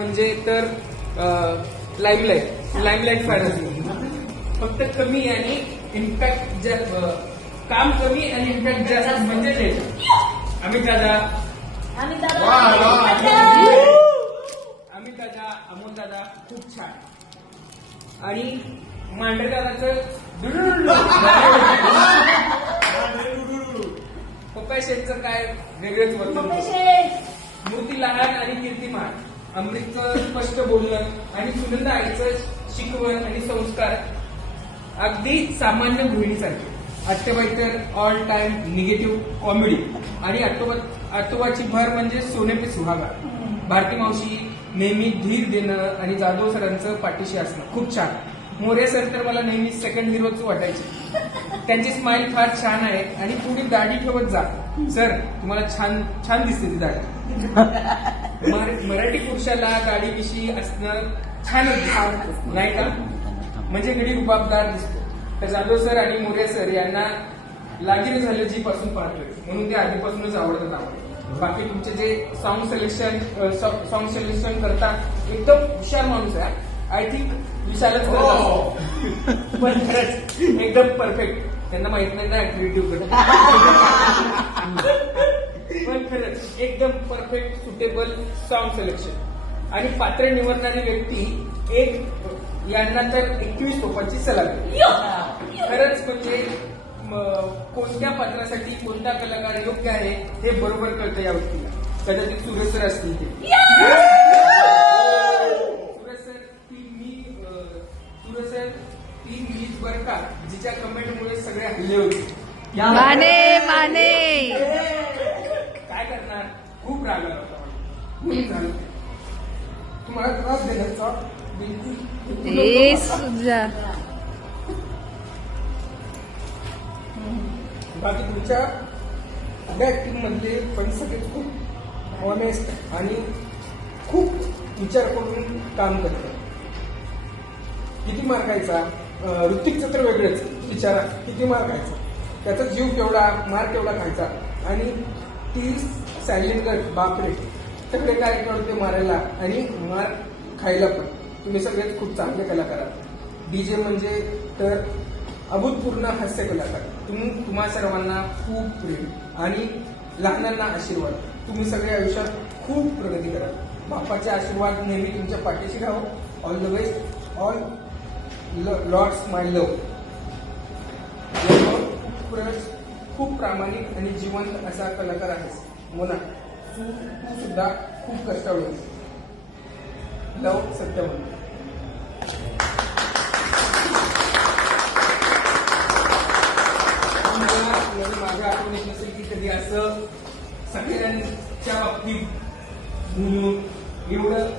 म्हणजे तर limelight limelight finance फक्त कमी आणि इम्पॅक्ट काम कमी आणि इम्पॅक्ट जास्त म्हणजे अमित दादा. वा. दादा अमित दादा अमोल दादा खूप छान. आणि दादाचं पप्पा शेठचं काय वेगळंच वर्तन मूर्ती लहान आणि कीर्तिमान अमृतचं स्पष्ट बोलणं आणि सुनंद आईचं शिकवण आणि संस्कार अगदी सामान्य गृहिणीसारखे. आत्तेबाई तर ऑल टाइम निगेटिव्ह कॉमेडी आणि आत्तोबा आत्तोबाची भर म्हणजे सोने पे सुहागा. भारती मावशी नेहमी धीर देणं आणि जाधव सरांचं पाठीशी असणं. खूप छान. मोरे सर तर मला नेहमी सेकंड हिरोच वाटायचे. त्यांची स्माइल फार छान आहे आणि पुढे दाढी ठेवत जा. सर तुम्हाला छान छान दिसते ती दाढी. मराठी पुरुषाला दाढीविषयी असणं छानच दिसतं नाही का? म्हणजे गडी रुबाबदार दिसतो. तर जाधव सर आणि मोरे सर यांना लागीन झालं जी पासून पाहतोय म्हणून ते आधीपासूनच आवडतात आम्हाला. बाकी तुमचे जे सॉन्ग सिलेक्शन सॉन्ग सिलेक्शन करता एकदम हुशार माणूस आहे. आय थिंक विशालच असेल. पण खरंच एकदम परफेक्ट त्यांना माहीत नाही ना क्रिएटिव्ह पण खरंच एकदम परफेक्ट सुटेबल सॉन्ग सिलेक्शन आणि पात्र निवडणारी व्यक्ती एक यांना तर एकवीस टोपाची सलाह देते. खरंच म्हणजे कोणत्या पात्रासाठी कोणता कलाकार योग्य आहे हे बरोबर कळतं या व्यक्तीला. कदाचित सुरेश सर असतील ते. सुरेश सर ती मी सुरेश सर ती मीच बर का जिच्या कमेंटमुळे सगळे हल्ले होते. माने माने! खूप राग आला होता. म्हणून झालं. तुम्हाला त्रास देण्याचा बिलकुल ए सुजा बाकी तुमच्या सगळ्या ऍक्टिंग मधले पण सगळेच खूप ऑनेस्ट आणि खूप विचार करून काम करतात. किती मार्कायचा ऋतिकचं तर वेगळंच. विचारा किती मार्क खायचा त्याचा जीव केवढा मार केवढा खायचा? आणि ती सायलेंट कर बापरे. सगळे कार्यक्रम होते मारायला आणि मार खायला पण. तुम्ही सगळेच खूप चांगले कलाकार आहात. डीजे म्हणजे तर अभूतपूर्ण हास्य कलाकार. तुम्ही तुम्हा सर्वांना खूप प्रेम आणि लहानांना आशीर्वाद. तुम्ही सगळे आयुष्यात खूप प्रगती करा बाप्पाचे आशीर्वाद नेहमी तुमच्या पाठीशी राहो all the best all lords my love खरंच खूप प्रामाणिक आणि जिवंत असा कलाकार आहेस. मोना तू तू सुद्धा खूप कष्टाळू आहेस. लव सत्यवन. मला माझ्या आठवण येत नसेल की कधी असं सगळ्यांच्या बाबतीत म्हणून एवढं